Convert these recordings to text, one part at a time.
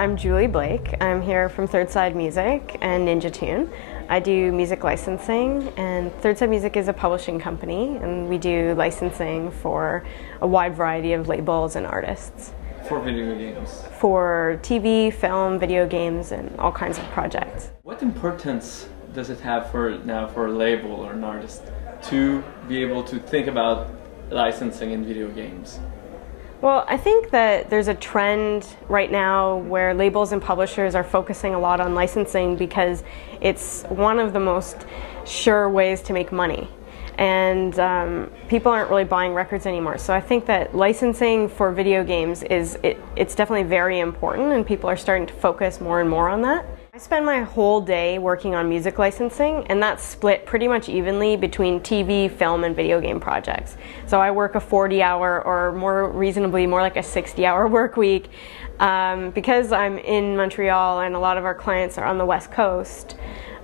I'm Julie Blake. I'm here from Third Side Music and Ninja Tune. I do music licensing, and Third Side Music is a publishing company, and we do licensing for a wide variety of labels and artists. For video games? For TV, film, video games, and all kinds of projects. What importance does it have for a label or an artist to be able to think about licensing in video games? Well, I think that there's a trend right now where labels and publishers are focusing a lot on licensing because it's one of the most sure ways to make money. And people aren't really buying records anymore. So I think that licensing for video games it's definitely very important, and people are starting to focus more and more on that. I spend my whole day working on music licensing, and that's split pretty much evenly between TV, film, and video game projects. So I work a 40-hour, or more reasonably, more like a 60-hour work week. Because I'm in Montreal and a lot of our clients are on the West Coast,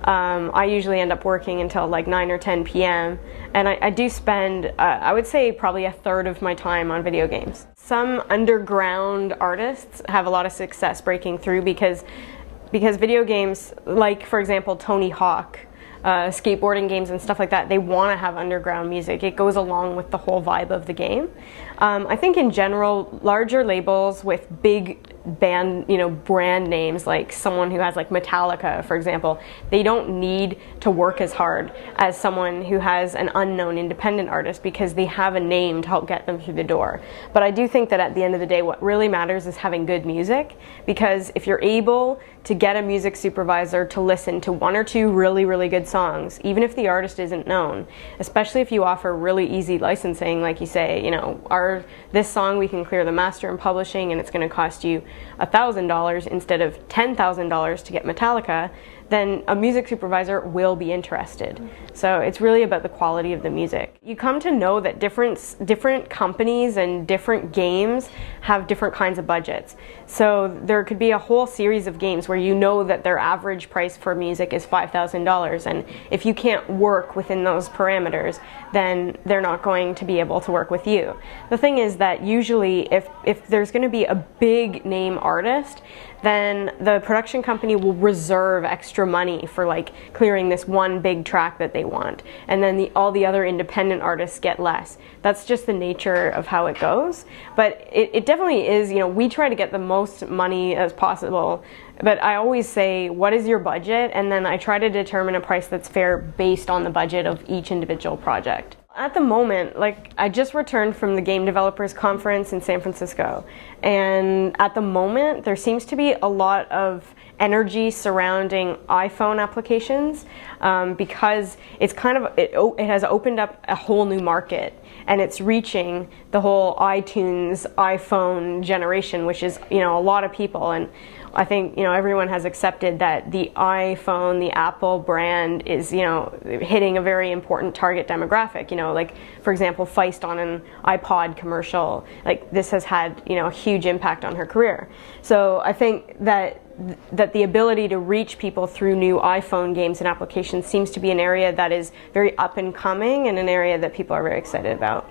I usually end up working until like 9 or 10 p.m. And I do spend, I would say, probably a third of my time on video games. Some underground artists have a lot of success breaking through because video games, like for example Tony Hawk, skateboarding games and stuff like that, they want to have underground music. It goes along with the whole vibe of the game. I think in general, larger labels with big brand names, like someone who has like Metallica, for example, they don't need to work as hard as someone who has an unknown independent artist because they have a name to help get them through the door. But I do think that at the end of the day, what really matters is having good music, because if you're able to get a music supervisor to listen to one or two really, really good songs, even if the artist isn't known, especially if you offer really easy licensing, like you say, this song we can clear the master and publishing and it's going to cost you $1,000 instead of $10,000 to get Metallica, then a music supervisor will be interested. So it's really about the quality of the music. You come to know that different companies and different games have different kinds of budgets. So there could be a whole series of games where you know that their average price for music is $5,000, and if you can't work within those parameters, then they're not going to be able to work with you. The thing is that usually if there's going to be a big name artist, then the production company will reserve extra money for like clearing this one big track that they want, and then all the other independent artists get less. That's just the nature of how it goes. But it definitely is, we try to get the most money as possible, but I always say, what is your budget? And then I try to determine a price that's fair based on the budget of each individual project. At the moment, I just returned from the Game Developers Conference in San Francisco, and at the moment there seems to be a lot of energy surrounding iPhone applications because it's it has opened up a whole new market, and it's reaching the whole iTunes iPhone generation, which is a lot of people. And I think everyone has accepted that the iPhone, the Apple brand, is hitting a very important target demographic. Like for example, Feist on an iPod commercial, like this has had a huge impact on her career. So I think that the ability to reach people through new iPhone games and applications seems to be an area that is very up and coming, and an area that people are very excited about.